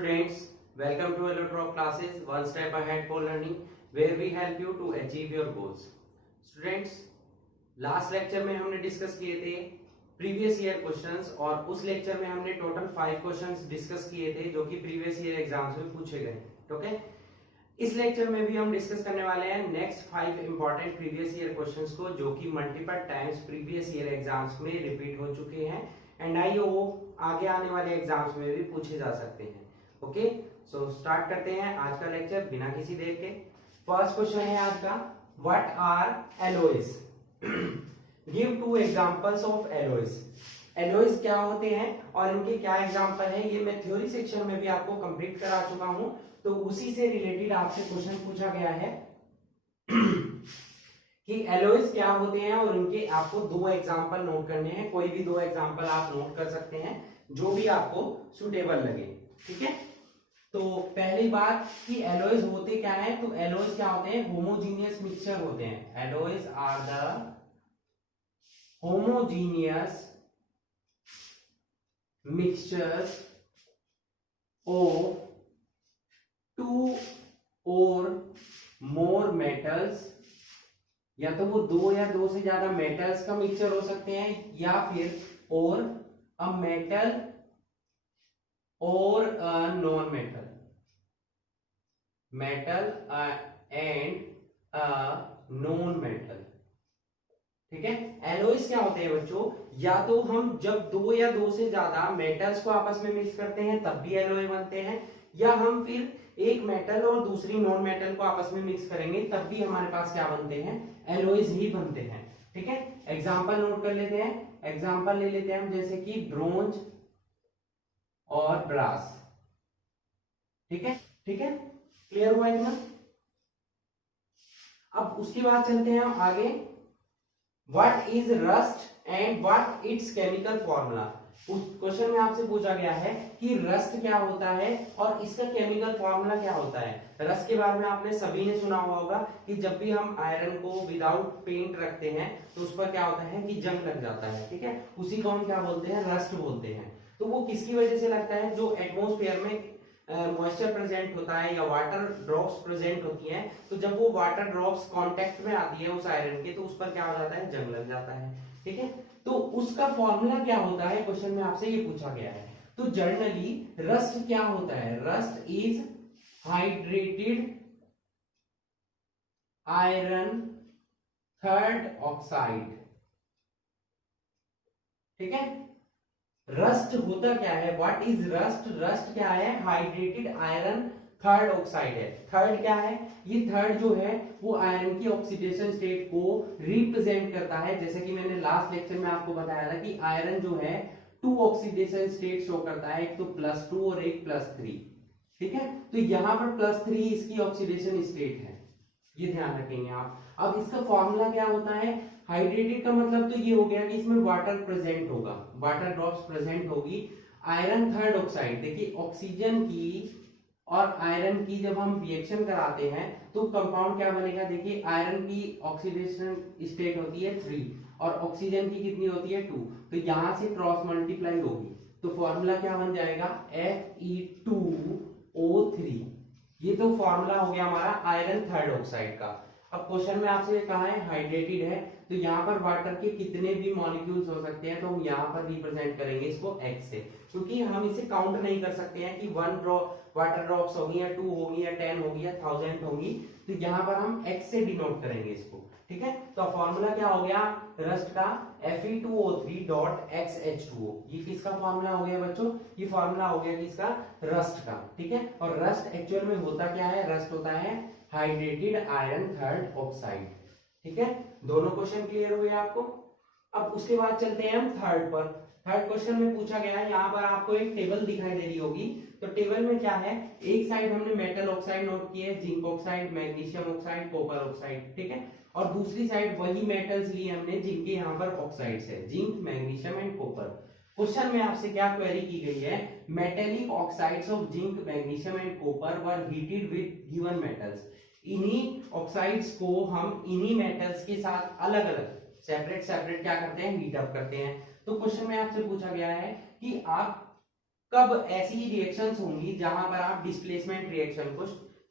students, welcome to Electro classes, one step ahead for learning, where we help you to achieve your goals. Students, last lecture में हमने discuss किए थे previous year questions और उस lecture में हमने total 5 questions discuss किए थे जो कि प्रीवियस ईयर एग्जाम्स में पूछे गए। ओके, इस लेक्चर में भी हम डिस्कस करने वाले हैं next 5 important previous year questions को जो कि multiple times previous year exams में रिपीट हो चुके हैं एंड आई होप आगे आने वाले एग्जाम्स में भी पूछे जा सकते हैं। ओके, सो स्टार्ट करते हैं आज का लेक्चर बिना किसी देर के। फर्स्ट क्वेश्चन है आज का, what are alloys? Give 2 examples of alloys. Alloys क्या होते हैं और इनके क्या एग्जांपल है, ये मैं थ्योरी सेक्शन में भी आपको कंप्लीट करा चुका हूं, तो उसी से रिलेटेड आपसे क्वेश्चन पूछा गया है कि एलओएस क्या होते हैं और इनके आपको 2 एग्जांपल नोट करने हैं। कोई भी 2 एग्जांपल आप नोट कर सकते हैं जो भी आपको सुटेबल लगे। ठीक है, तो पहली बात कि एलओएस होते क्या है, तो एलओएस क्या होते हैं, होमोजीनियस मिक्सचर होते हैं। Alloys are the homogeneous mixtures of 2 और मोर मेटल्स, या तो वो 2 या 2 से ज्यादा मेटल्स का मिक्सचर हो सकते हैं या फिर और अ मेटल और a non-metal, metal and a non-metal। ठीक है, एलओएस क्या होते हैं बच्चों, या तो हम जब 2 या 2 से ज्यादा मेटल्स को आपस में मिक्स करते हैं तब भी एलओए बनते हैं, या हम फिर एक मेटल और दूसरी नॉन मेटल को आपस में मिक्स करेंगे तब भी हमारे पास क्या बनते हैं, एलओएस ही बनते हैं। ठीक है, एग्जांपल नोट कर लेते हैं। एग्जांपल ले लेते हैं हम, जैसे कि ब्रोंज और ब्रास। ठीक है, ठीक है, क्लियर हुआ इतना। अब उसके बाद चलते हैं हम आगे। What is rust and what it's chemical formula. Question में आपसे पूछा गया है कि रस्ट क्या होता है और इसका केमिकल फॉर्मूला क्या होता है। रस्ट के बारे में आपने सभी ने सुना हुआ होगा कि जब भी हम आयरन को विदाउट पेंट रखते हैं तो उस पर क्या होता है कि जंग लग जाता है। ठीक है, उसी को हम क्या बोलते हैं, रस्ट बोलते हैं। तो वो किसकी वजह से लगता है, जो एटमॉस्फेयर में मॉइस्चर प्रेजेंट होता है या वाटर ड्रॉप्स प्रेजेंट होती हैं, तो जब वो वाटर ड्रॉप्स कांटेक्ट में आती है उस आयरन के तो उस पर क्या हो जाता है, जंग लग जाता है। ठीक है, तो उसका फॉर्मूला क्या होता है, क्वेश्चन में आपसे ये पूछा गया है। तो जनरली रस्ट क्या होता है, rust is hydrated iron third oxide. ठीक है, रस्ट होता क्या है, व्हाट इज रस्ट? रस्ट क्या है, हाइड्रेटेड आयरन थर्ड ऑक्साइड है। थर्ड क्या है, ये थर्ड जो है वो आयरन की ऑक्सीडेशन स्टेट को रिप्रेजेंट करता है। जैसे कि मैंने लास्ट लेक्चर में आपको बताया था कि आयरन जो है 2 ऑक्सीडेशन स्टेट शो करता है, एक तो +2 और एक +3। ठीक है, तो यहां पर +3 इसकी ऑक्सीडेशन स्टेट है, ये ध्यान रखेंगे आप। अब इसका फॉर्मूला क्या होता है, हाइड्रेटेड का मतलब तो ये हो गया कि इसमें वाटर प्रेजेंट होगा, वाटर ड्रॉप्स प्रेजेंट होगी। आयरन थर्ड ऑक्साइड, देखिए ऑक्सीजन की और आयरन की जब हम रिएक्शन कराते हैं तो कंपाउंड क्या बनेगा, देखिए आयरन की ऑक्सीडेशन स्टेट होती है 3 और ऑक्सीजन की कितनी होती है 2, तो यहां से क्रॉस मल्टीप्लाई होगी तो फॉर्मूला क्या बन जाएगा, Fe2O3। ये तो फॉर्मूला हो गया हमारा आयरन थर्ड ऑक्साइड का। अब क्वेश्चन में आपसे कहा है हाइड्रेटेड है, तो यहाँ पर वाटर के कितने भी मॉलिक्यूल्स हो सकते हैं तो हम यहाँ पर रिप्रेजेंट करेंगे इसको x से, क्योंकि हम इसे काउंट नहीं कर सकते हैं कि 1 ड्रॉप वाटर ड्रॉप्स होगी या 2 होगी या 10 होगी या 1000 होगी, तो यहाँ पर हम x से डिनोट करेंगे इसको। ठीक है, तो फॉर्मूला क्या हो गया रस्ट का, Fe2O3.XH2O। ये किसका फॉर्मूला हो गया बच्चों, ये फॉर्मूला हो गया किसका, रस्ट का। ठीक है, और रस्ट एक्चुअल में होता क्या है, रस्ट होता है हाइड्रेटेड आयरन थर्ड ऑक्साइड। ठीक है, दोनों क्वेश्चन क्लियर हुए आपको। अब उसके बाद चलते हैं हम थर्ड पर। थर्ड क्वेश्चन में पूछा गया है, यहाँ पर आपको एक टेबल दिखाई दे रही होगी, तो टेबल में क्या है, एक साइड हमने मेटल ऑक्साइड नोट किए, zinc oxide, magnesium oxide, copper oxide. ठीक है, और दूसरी साइड वही मेटल्स लिए हमने जिनके यहाँ पर ऑक्साइड्स है, zinc, magnesium and copper. Question में आपसे क्या क्वेरी की गई है, metallic oxides of zinc, magnesium and copper were heated with given metals. इन्हीं ऑक्साइड्स को हम इन्हीं मेटल्स के साथ अलग अलग सेपरेट सेपरेट क्या करते हैं, हीट अप करते हैं। तो क्वेश्चन में आपसे पूछा गया है कि आप कब ऐसी रिएक्शंस होंगी जहां पर आप डिस्प्लेसमेंट रिएक्शन को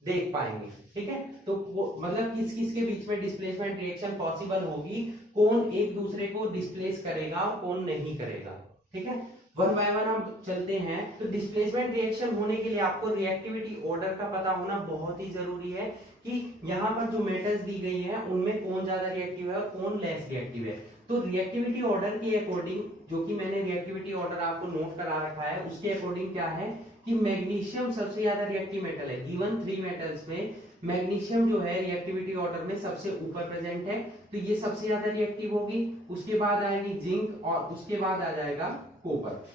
देख पाएंगे, ठीक है। तो मतलब किस किस के बीच में डिस्प्लेसमेंट रिएक्शन पॉसिबल होगी, कौन एक दूसरे को डिस्प्लेस करेगा और कौन नहीं करेगा, ठीक है। वन बाय वन हम चलते हैं। तो डिस्प्लेसमेंट रिएक्शन होने के लिए आपको रिएक्टिविटी ऑर्डर का पता होना बहुत ही जरूरी है कि यहाँ पर जो मेटल्स दी गई है उनमें कौन ज्यादा रिएक्टिव है और कौन लेस रिएक्टिव है। तो रिएक्टिविटी ऑर्डर के अकॉर्डिंग, जो कि मैंने रिएक्टिविटी ऑर्डर आपको नोट करा रखा है, उसके अकॉर्डिंग क्या है कि मैग्नीशियम सबसे ज्यादा रिएक्टिव मेटल है। गिवन 3 मेटल्स में मैग्नीशियम जो है रिएक्टिविटी ऑर्डर में सबसे ऊपर प्रेजेंट है, तो ये सबसे ज्यादा रिएक्टिव होगी। उसके बाद आएगी जिंक और उसके बाद आ जाएगा कॉपर,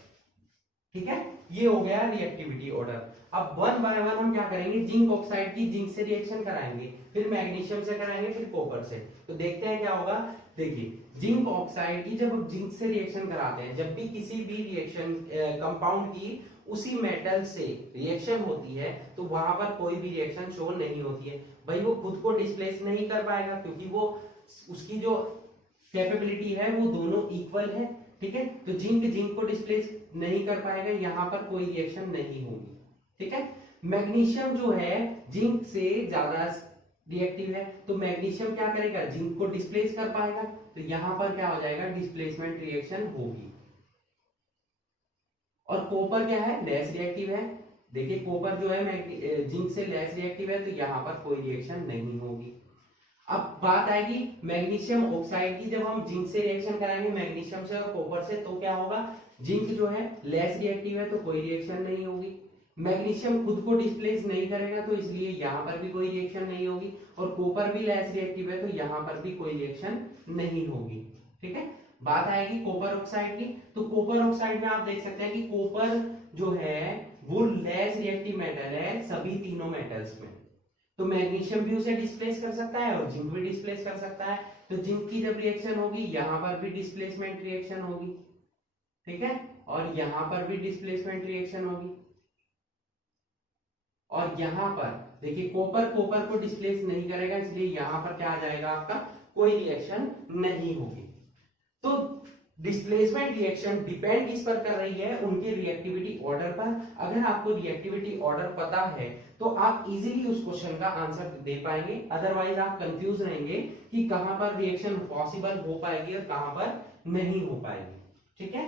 ठीक है। ये हो गया रिएक्टिविटी ऑर्डर। अब वन बाय वन हम क्या करेंगे, जिंक ऑक्साइड की जिंक से रिएक्शन कराएंगे, फिर मैग्नीशियम से कराएंगे, फिर कॉपर से। तो देखते हैं क्या होगा। देखिए जिंक ऑक्साइड की जब हम जिंक से रिएक्शन कराते हैं, जब भी किसी भी रिएक्शन कंपाउंड की उसी मेटल से रिएक्शन होती है तो वहां पर कोई भी रिएक्शन शो नहीं होती है। भाई वो खुद को डिस्प्लेस नहीं कर पाएगा क्योंकि वो उसकी जो कैपेबिलिटी है वो दोनों इक्वल है, ठीक है। तो जिंक जिंक को डिस्प्लेस नहीं कर पाएगा, यहाँ पर कोई रिएक्शन नहीं होगी, ठीक है। मैग्नीशियम जो है जिंक से ज्यादा रिएक्टिव है, तो मैग्नीशियम क्या करेगा, जिंक को डिस्प्लेस कर पाएगा, तो यहां पर क्या हो जाएगा, डिस्प्लेसमेंट रिएक्शन होगी। और कॉपर क्या है, लेस रिएक्टिव है। देखिए कॉपर जो है जिंक से लेस रिएक्टिव है, तो यहां पर कोई रिएक्शन नहीं होगी। अब बात आएगी मैग्नीशियम ऑक्साइड की। जब हम जिंक से रिएक्शन कराएंगे मैग्नीशियम से और कॉपर से, तो क्या होगा, जिंक जो है लेस रिएक्टिव है तो कोई रिएक्शन नहीं होगी। मैग्नीशियम खुद को डिस्प्लेस नहीं करेगा तो इसलिए यहाँ पर भी कोई रिएक्शन नहीं होगी। और कॉपर भी लेस रिएक्टिव है तो यहाँ पर भी कोई रिएक्शन नहीं होगी, ठीक है। बात आएगी कॉपर ऑक्साइड की। तो कॉपर ऑक्साइड में आप देख सकते हैं कि कॉपर जो है वो लेस रिएक्टिव मेटल है सभी तीनों मेटल्स में। तो मैग्नीशियम भी उसे डिस्प्लेस कर सकता है और जिंक भी डिस्प्लेस कर सकता है। तो जिंक की जब रिएक्शन होगी यहां पर भी डिस्प्लेसमेंट रिएक्शन होगी, ठीक है, और यहां पर भी डिस्प्लेसमेंट रिएक्शन होगी। और यहां पर देखिए कॉपर कॉपर को डिस्प्लेस नहीं करेगा, इसलिए यहां पर क्या आ जाएगा, आपका कोई रिएक्शन नहीं होगी। तो डिस्प्लेसमेंट रिएक्शन डिपेंड किस पर कर रही है, उनके रिएक्टिविटी ऑर्डर पर। अगर आपको रिएक्टिविटी ऑर्डर पता है तो आप इजीली उस क्वेश्चन का आंसर दे पाएंगे, अदरवाइज आप कंफ्यूज रहेंगे कि कहां पर रिएक्शन पॉसिबल हो पाएगी और कहां पर नहीं हो पाएगी, ठीक है।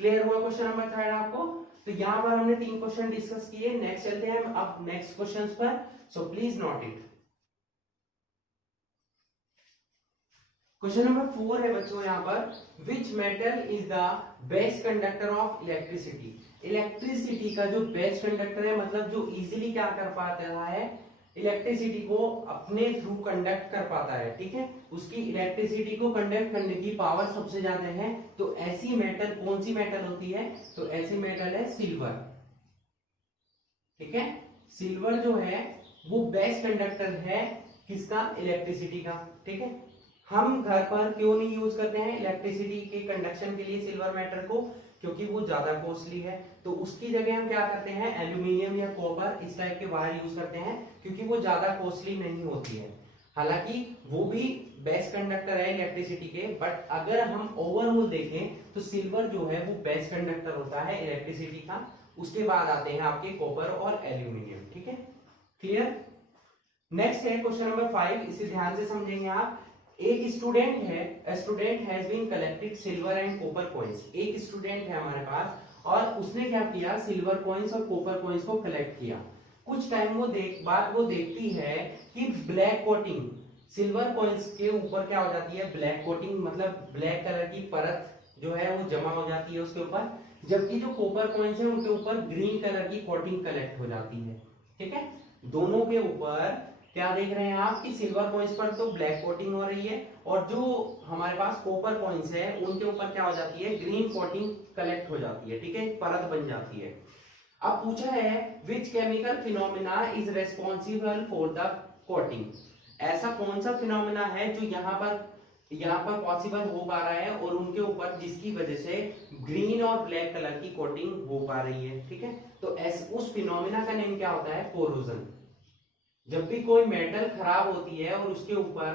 क्लियर हुआ क्वेश्चन नंबर 3 आपको। तो यहां पर हमने 3 क्वेश्चन डिस्कस किए। नेक्स्ट चलते हैं अब नेक्स्ट क्वेश्चंस पर, so please note it. Question number 4 है बच्चों यहाँ पर, which metal is the best conductor of electricity. Electricity का जो बेस्ट कंडक्टर है, मतलब जो इजीली क्या कर पाता है, इलेक्ट्रिसिटी को अपने थ्रू कंडक्ट कर पाता है, ठीक है। उसकी इलेक्ट्रिसिटी को कंडक्ट करने की पावर सबसे ज्यादा है। तो ऐसी मेटल कौन सी मेटल होती है, तो ऐसी मेटल है सिल्वर, ठीक है। सिल्वर जो है वो बेस्ट कंडक्टर है किसका, इलेक्ट्रिसिटी का, ठीक है। हम घर पर क्यों नहीं यूज करते हैं इलेक्ट्रिसिटी के कंडक्शन के लिए सिल्वर मेटल को, क्योंकि वो ज्यादा कॉस्टली है। तो उसकी जगह हम क्या करते हैं, एल्यूमिनियम या कॉपर इस टाइप के वायर यूज करते हैं, क्योंकि वो ज्यादा कॉस्टली नहीं होती है। हालांकि वो भी बेस्ट कंडक्टर है इलेक्ट्रिसिटी के, बट अगर हम ओवरऑल देखें तो सिल्वर जो है वो बेस्ट कंडक्टर होता है इलेक्ट्रिसिटी का। उसके बाद आते हैं आपके कॉपर और एल्यूमिनियम, ठीक है। क्लियर। नेक्स्ट है क्वेश्चन नंबर 5, इसे ध्यान से समझेंगे आप। एक स्टूडेंट है, a student has been collected silver and copper coins। एक स्टूडेंट है हमारे पास और उसने क्या किया, सिल्वर कॉइन्स और कॉपर कॉइन्स को कलेक्ट किया। कुछ टाइम वो देखती है कि ब्लैक कोटिंग सिल्वर कॉइन्स के ऊपर क्या हो जाती है, ब्लैक कोटिंग, मतलब ब्लैक कलर की परत जो है वो जमा हो जाती है उसके ऊपर, जबकि जो कॉपर कॉइन्स है उनके ऊपर ग्रीन कलर की कोटिंग कलेक्ट हो जाती है, ठीक है। दोनों के ऊपर क्या देख रहे हैं आप कि सिल्वर कॉइन्स पर तो ब्लैक कोटिंग हो रही है और जो हमारे पास कॉपर कॉइन्स है उनके ऊपर क्या हो जाती है, ग्रीन कोटिंग कलेक्ट हो जाती है, ठीक है, परत बन जाती है। अब पूछा है which chemical phenomena is responsible for the coating. ऐसा कौन सा फिनोमिना है जो यहाँ पर पॉसिबल हो पा रहा है और उनके ऊपर जिसकी वजह से ग्रीन और ब्लैक कलर की कोटिंग हो पा रही है, ठीक है। तो उस फिनोमिना का नेम क्या होता है, कोरोजन। जब भी कोई मेटल खराब होती है और उसके ऊपर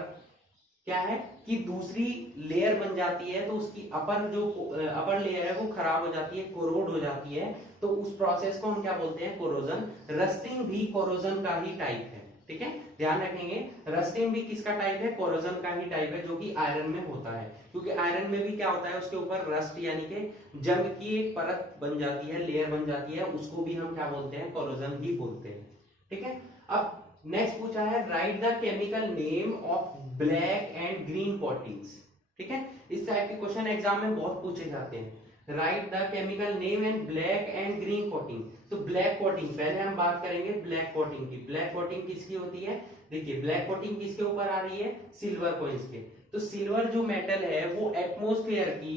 क्या है, कि दूसरी लेयर बन जाती है तो उसकी अपर लेयर है वो खराब हो जाती है, कोरोड हो जाती है, तो उस प्रोसेस को हम क्या बोलते हैं, कोरोजन। रस्टिंग भी कोरोजन का ही टाइप है, ठीक है, ध्यान रखेंगे। रस्टिंग भी किसका टाइप है, कोरोजन का ही टाइप है, जो कि आयरन में होता है, क्योंकि आयरन में भी क्या होता है, उसके ऊपर रस्ट यानी कि जंग की एक परत बन जाती है, लेयर बन जाती है, उसको भी हम क्या बोलते हैं, कोरोजन ही बोलते हैं, ठीक है। अब नेक्स्ट पूछा है, right the chemical name of black and green coatings, ठीक है, इस टाइप के क्वेश्चन एग्जाम में बहुत पूछे जाते हैं। Right the chemical name and black and green coating. तो ब्लैक कोटिंग पहले हम बात करेंगे ब्लैक कोटिंग की। ब्लैक कोटिंग किसकी होती है, देखिए ब्लैक कोटिंग किसके ऊपर आ रही है, सिल्वर कॉइंस के। तो सिल्वर जो मेटल है वो एटमॉस्फेयर की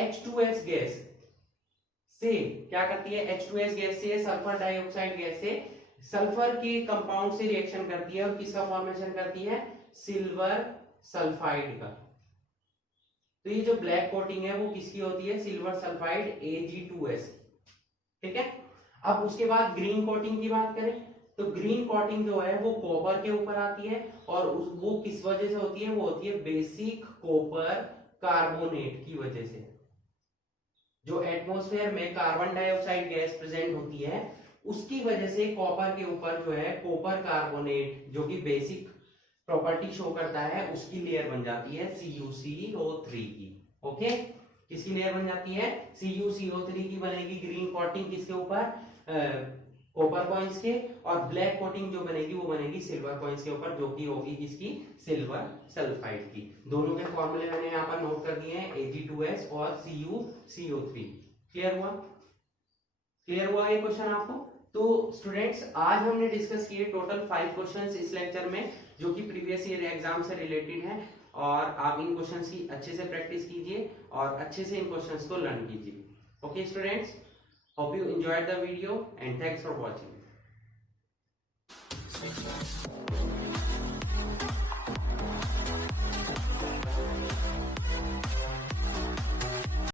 H2S गैस से क्या करती है, H2S गैस से, सल्फर डाइऑक्साइड गैस से, सल्फर के कंपाउंड से रिएक्शन करती है और किसका फॉर्मेशन करती है, सिल्वर सल्फाइड का। तो ये जो ब्लैक कोटिंग है वो किसकी होती है, सिल्वर सल्फाइड Ag2S, ठीक है। अब उसके बाद ग्रीन कोटिंग की बात करें तो ग्रीन कोटिंग जो है वो कॉपर के ऊपर आती है और वो किस वजह से होती है, वो होती है बेसिक कॉपर कार्बोनेट की वजह से। जो एटमॉस्फेयर में कार्बन डाइऑक्साइड गैस प्रेजेंट होती है उसकी वजह से कॉपर के ऊपर जो है कॉपर कार्बोनेट, जो कि बेसिक प्रॉपर्टी शो करता है, उसकी लेयर बन जाती है CuCO3 की। ओके, किसकी लेयर बन जाती है, CuCO3 की बनेगी ग्रीन कोटिंग किसके ऊपर, कॉपर कॉइंस के, और ब्लैक कोटिंग जो बनेगी वो बनेगी सिल्वर कॉइंस के ऊपर, जो कि होगी किसकी, सिल्वर सल्फाइड की। दोनों के फॉर्मूले मैंने यहाँ पर नोट कर दिए हैं, Ag2S और CuCO3। क्लियर हुआ, क्लियर हुआ ये क्वेश्चन आपको। तो स्टूडेंट्स आज हमने डिस्कस किए टोटल 5 क्वेश्चंस इस लेक्चर में, जो कि प्रीवियस ईयर एग्जाम से रिलेटेड हैं, और आप इन क्वेश्चंस की अच्छे से प्रैक्टिस कीजिए और अच्छे से इन क्वेश्चंस को लर्न कीजिए। Okay students, hope you enjoyed the video and thanks for watching.